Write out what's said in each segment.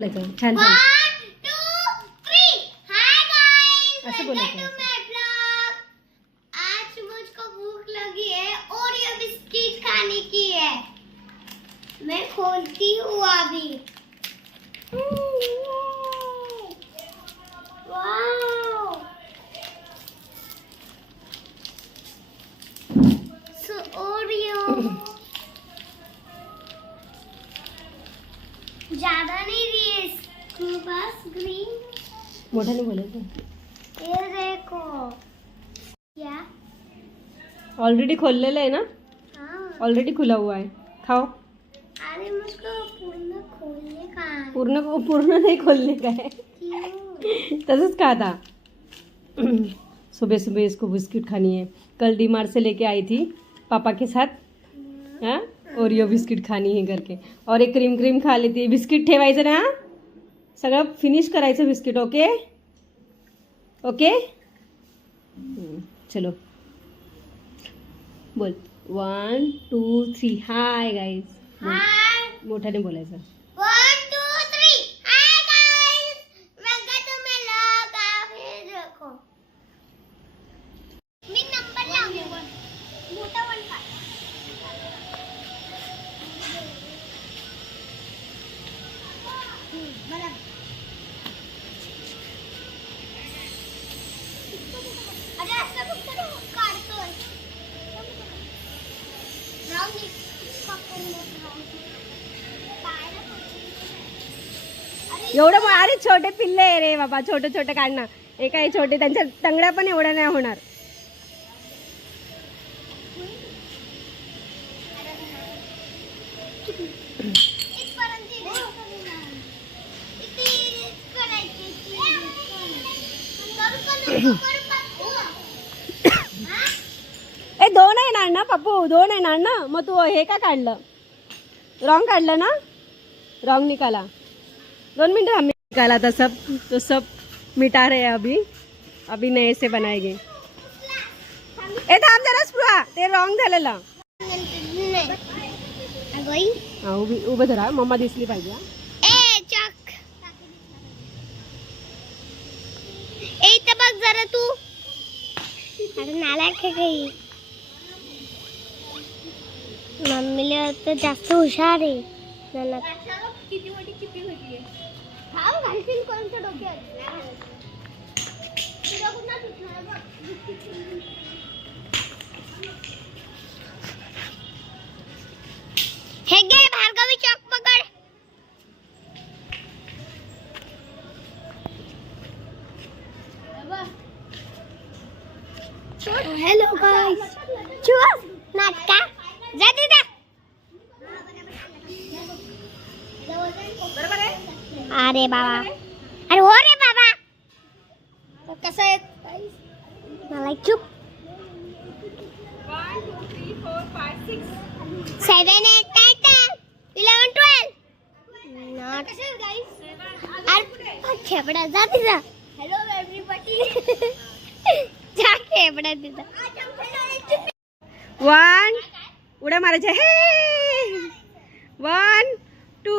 छान छान असं बोलायचं. आज मुझको भूख लगी है और ये बिस्किट खाने की है. मैं खोलती हूँ अभी. वाव. सो ओरियो ज्यादा नहीं दिए इसको, बस ग्रीन. मोठ्याने बोलायचं. ये देखो क्या. ऑलरेडी खोललेलं आहे ना, हाँ. ऑलरेडी खुला हुआ है. खाओ. अरे मुझको पूर्ण खोलने का है. पूर्ण पूर्ण नहीं खोलने का है, क्यों? तसंच खा था. सुबह सुबह इसको बिस्किट खानी है. कल डीमार्ट से लेके आई थी पापा के साथ. हाँ, ओरियो बिस्किट खानी है करके. और एक क्रीम क्रीम खा लेती है. बिस्किट ठेवायचं ना, सगळं फिनिश करायचं बिस्किट. Okay okay. चलो बोल 1 2 3. Hi guys. हाय. मोठ्याने बोलायचं. 1 2 3. Hi guys. मैं क्या तुम्हें लगा फिर देखो. मी नंबर लावून मोठा वन का. मला अरे असं फक्त काढतोय. राहून दे. पकडून एवढं अरे छोटे पिल्ले आहे रे बाबा, छोटे छोटे काढणं. हे काय छोटे, त्यांच्या टंगड्या पण एवढ्या नाही होणार. ए 2 येणार ना पप्पू, 2 येणार ना. मग तू हे का काढलं, रॉंग काढलं ना, रॉंग निकाला. 2 मिनट हम निकाला था सब, तो सब मिटा रहे हैं अभी. अभी नए से बनाएंगे. ए थांब जरा स्पृहा, ते रॉंग झालेलं. हा उभं धरा, मम्मा दिसली पाहिजे. बघ जरा तू. अरे नालायक आहे काही. मम्मीला तर जास्त हुशार आहे. किती मोठी चिप्पी होती. थांब घालशील कोणत्या डोक्यात. हे घे भार्गवी, चॉक पकड. Hello guys. चुप नाटका जा दीदा. अरे बाबा, अरे हो रे बाबा. कसं आहे मला चुप. 1 2 3 4 5 6 7 8 9 10 11 12. नॉट अरे खेपडा जा दीदा. Hello everybody. जा खेपडा दीदा. 1 उड्या मारायच्या. हे 1 2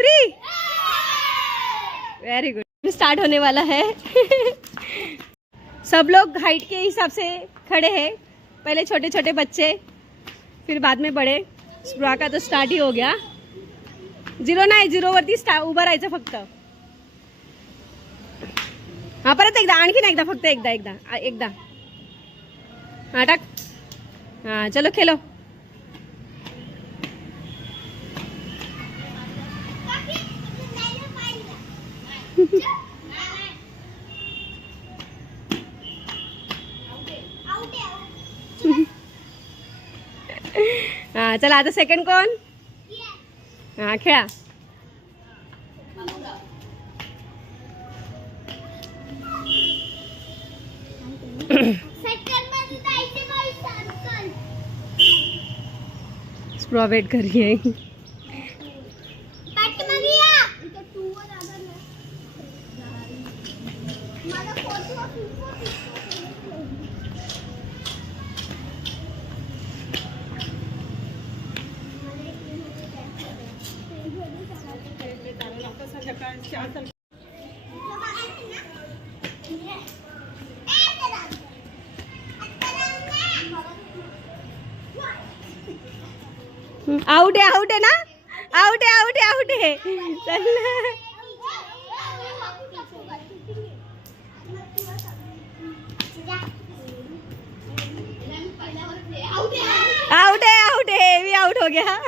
3. Very good. स्टार्ट होने वाला है. सब लोग हाइट के हिसाब से खड़े हैं. पहले छोटे छोटे बच्चे, फिर बाद में बड़े. स्प्रा का तो स्टार्ट ही हो गया. 0 नाही, 0 वरती उभं राहायचं फक्त. हा परत एकदा, आणखीन एकदा, फक्त एकदा. हा टाक. हाँ चलो खेलो. हाँ चला आता सेकंड कोण. हाँ खेळा. स्प्रा वेट कर रही है. आउट आहे ना, आउट आहे चल. आउट है भी आउट हो गया.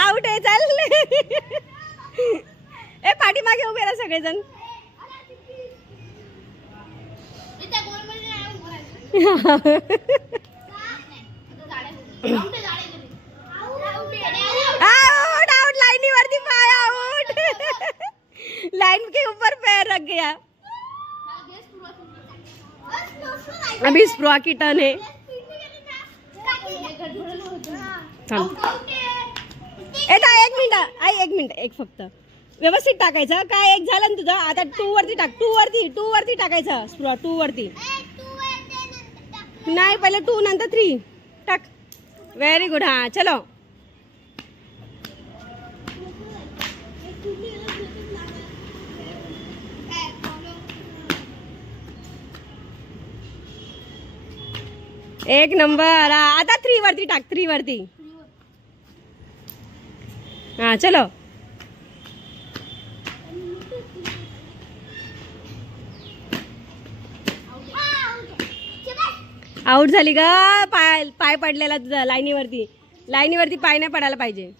आउट आहे चल. ए पाठीमागे उभे राहा सगळेजण. आउट आउट लाइनीवरती पाय आउट. लाइन के ऊपर पैर रख गया. अभी स्प्रुआ की टर्न है. एक मिनिट फक्त व्यवस्थित टाकायचं. काय एक झालं ना तुझं. आता 2 वरती टाक. 2 वरती टाकायचं स्प्रुआ. 2 वरती नाही, पहिले 2 नंतर 3 टाक. Very good. हा चलो. एक नंबर. आता 3 वरती टाक. 3 वरती. हा चलो. आउट झाली ग. पाय पडलेला तुझा लाईनीवरती. पाय नाही पडायला पाहिजे.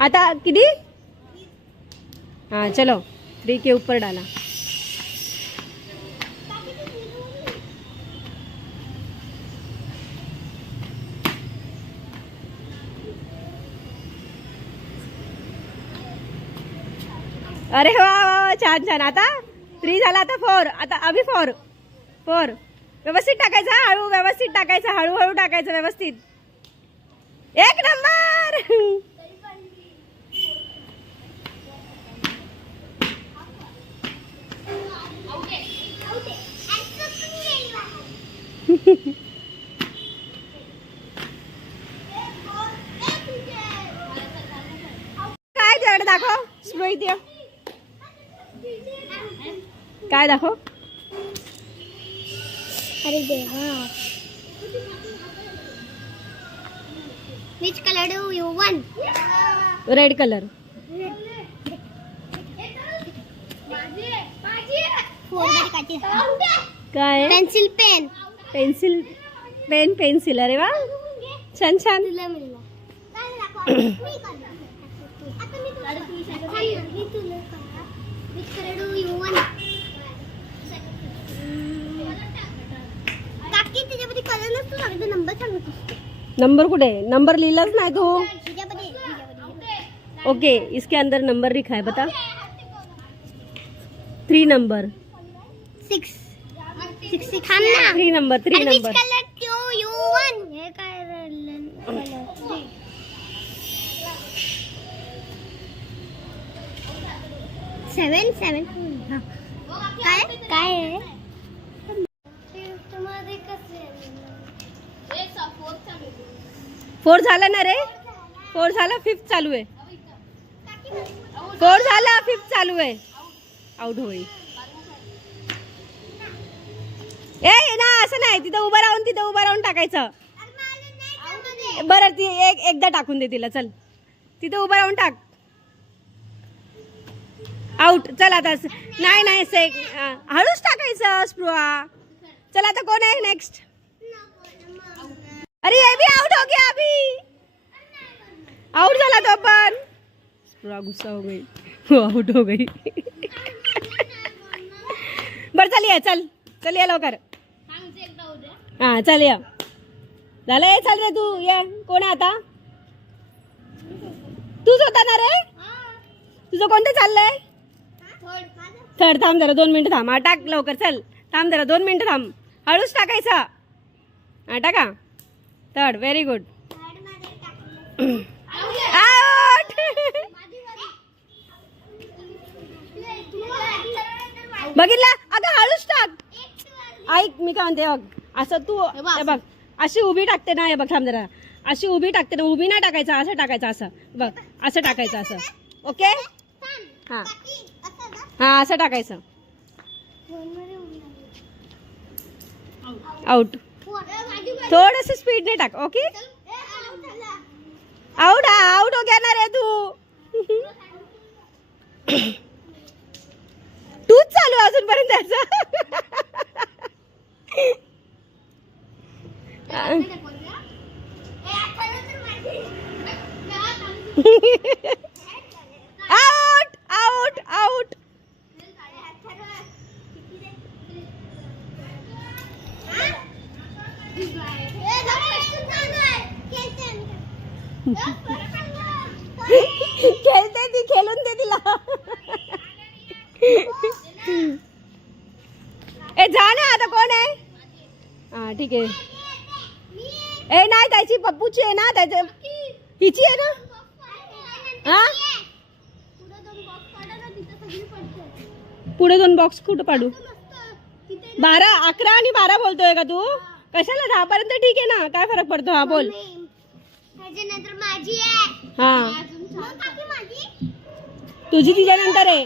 आता किती. हाँ चलो 3 के ऊपर डाला. अरे वा वा छान छान. आता 3 झाला. आता 4. आता अभी 4 व्यवस्थित टाकायचं. हळू व्यवस्थित टाकायचं. हळूहळू टाकायचं व्यवस्थित. एक नंबर. काय तुझ्याकडे दाखव स्प्रुइट. काय दाखव. अरे देवा. Which color do you want? Red colour. काय पेन्सिल पेन. पेन्सिल. अरे वा छान छान. तुला मिळाला. Which color do you want? काकी त्याच्यामध्ये कलर नसतो सांगतो. नंबर सांगतो. नंबर कुठे. नंबर लिहिलाच नाही तू. ओके इसके अंदर नंबर लिखा है बता. 3 नंबर. 6 थांब ना. 3 number. Which color do you want? हे काय कलर. 7 काय आहे. फोर झाला ना रे. 4 झाला. 5th चालू आहे. 4 झाला. 5th चालू आहे. आउट होईल. ए ना असं नाही. तिथं उभं राहून टाकायचं. बरं ती एकदा टाकून दे तिला. चल तिथं उभं राहून टाक. आउट. चल आता नाही हळूच टाकायचं स्प्रुआ. चल आता कोण आहे नेक्स्ट. अरे ये भी आउट हो गया. अभी आउट झाला तो पण. स्प्रुआ गुस्सा हो गई. आउट हो गई. बर चल ये लवकर. हाँ चल ये. झालं ये. चल रे तू ये. कोण आहे आता. तूच होता ना रे. तुझं कोणतं चाललंय. थर्ड. थांब जरा 2 मिनिटं थांब. टाक लवकर. चल थांब जरा 2 मिनिटं थांब. हळूच टाकायचा. टाका. Third very good. आउट. बघितला अगं हळूच टाक. ऐक मी काय म्हणते बघ असं तू हे बघ अशी उभी टाकते ना हे बघ थांब जरा अशी उभी टाकते ना उभी नाही टाकायचं असं टाकायचं असं बघ असं टाकायचं असं ओके हां हां असं टाकायचं. आउट. थोडस स्पीडने टाक ओके. आउट आउट हो गया ना रे तू. तूच चालू अजूनपर्यंत त्याचं. Out out out. खेळते ती खेळून दे तिला. ए जा ना आता कोण आहे. हा ठीक आहे. ए नाही त्याची पप्पूची आहे ना त्याचं हिची आहे ना. हा पुढे 2 बॉक्स कुठं पाडू. 12 11 आणि 12 बोलतोय का तू. कशाला 10 पर्यंत ठीक आहे ना काय फरक पडतो. हा बोल. हा तुझी तिच्यानंतर आहे.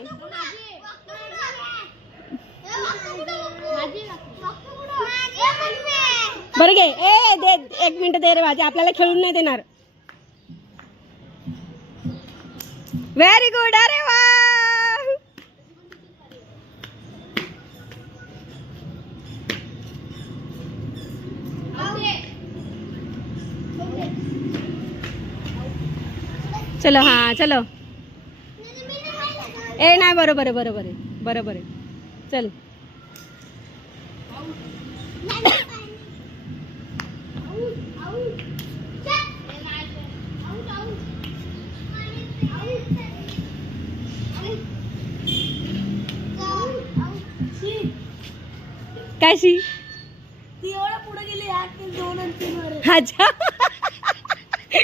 बरं घे. ए दे 1 मिनिट दे रे माझी आपल्याला खेळून नाही देणार. Very good. अरे वा. चलो हा चलो. ए नाही बरोबर आहे बरोबर आहे बरोबर आहे. चल कैसी पुढे गेली 2 आणि 3 अच्छा.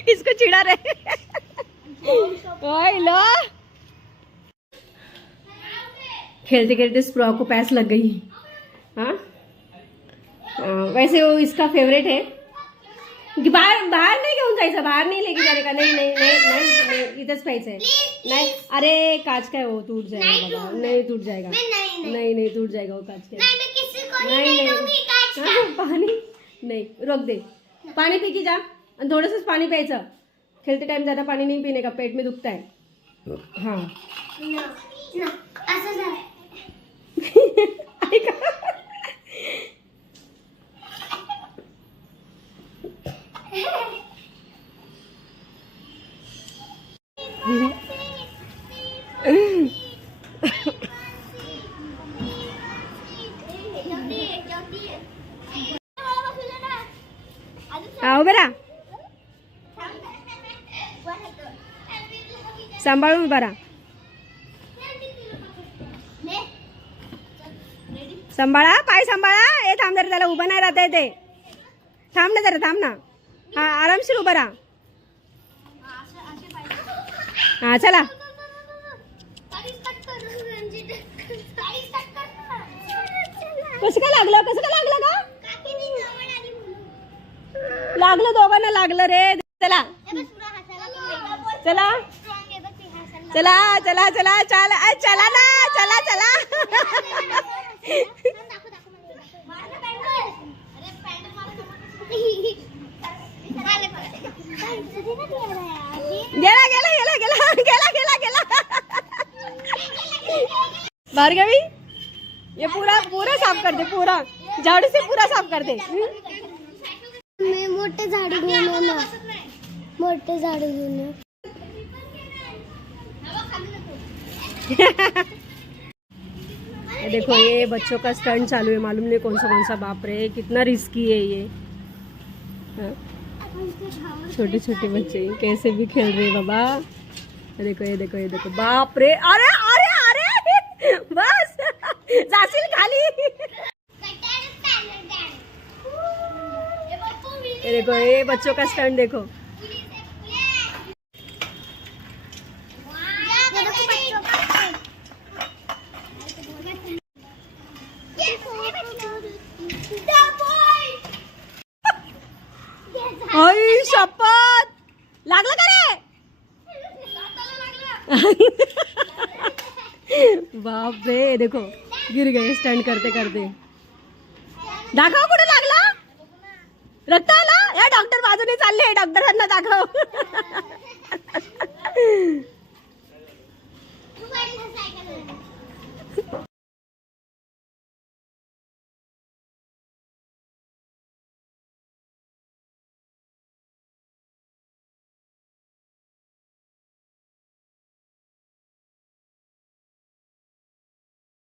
इसको चिढ़ा रहे. खेलते खेलते स्प्रो को प्यास लग गई. हाँ वैसे वो इसका फेवरेट है. बाहर बाहर नहीं घेऊन जायचं. बाहर नहीं लेके जाने का. नहीं नहीं नहीं नहीं, नहीं इधरच प्यायचं आहे. नाही अरे काच काय हो टूट जाएगा बाबा. नहीं टूट जाएगा. नहीं नहीं टूट जाएगा वो काच काय. नहीं नहीं पानी नहीं रोक दे. पानी पी की जा आणि थोडंसंच पाणी प्यायचं. खेलते टाइम ज़्यादा पानी नहीं पीने का पेट में दुखता है. हाँ आओ बेरा सांभाळून उभा राहा. सांभाळा पाय सांभाळा. ए थांब जरा त्याला उभं नाही राहता येते. थांब ना जरा थांब ना. हा आरामशीर उभा राहा. हा चला. कसं काय लागलं कसं काय लागलं का. लागलं दोघांना लागलं रे. चला चला चला चला चला चला चला ना चला चला. गेला गेला गेला गेला गेला गेला गेला. भार्गवी ये पूरा पूरा साफ कर दे. पूरा झाड़ू से पूरा साफ कर दे. मी मोठे झाडू घेऊन ना. मोठे झाडू घेऊन. देखो ये बच्चों का स्टंट चालू है. मालूम नहीं कौन सा बाप रे कितना रिस्की है ये. छोटे छोटे बच्चे कैसे भी खेल रहे हैं बाबा. देखो ये देखो ये देखो बाप रे. अरे अरे अरे बस जाशील खाली. ये देखो ये बच्चों का स्टंट देखो। आई शपथ लागलं का रे? बाप रे देखो गिर गए स्टंट करते करते। दाखव कुठे लागला? रक्त आला? या डॉक्टर बाजूने चालले डॉक्टरांना दाखव।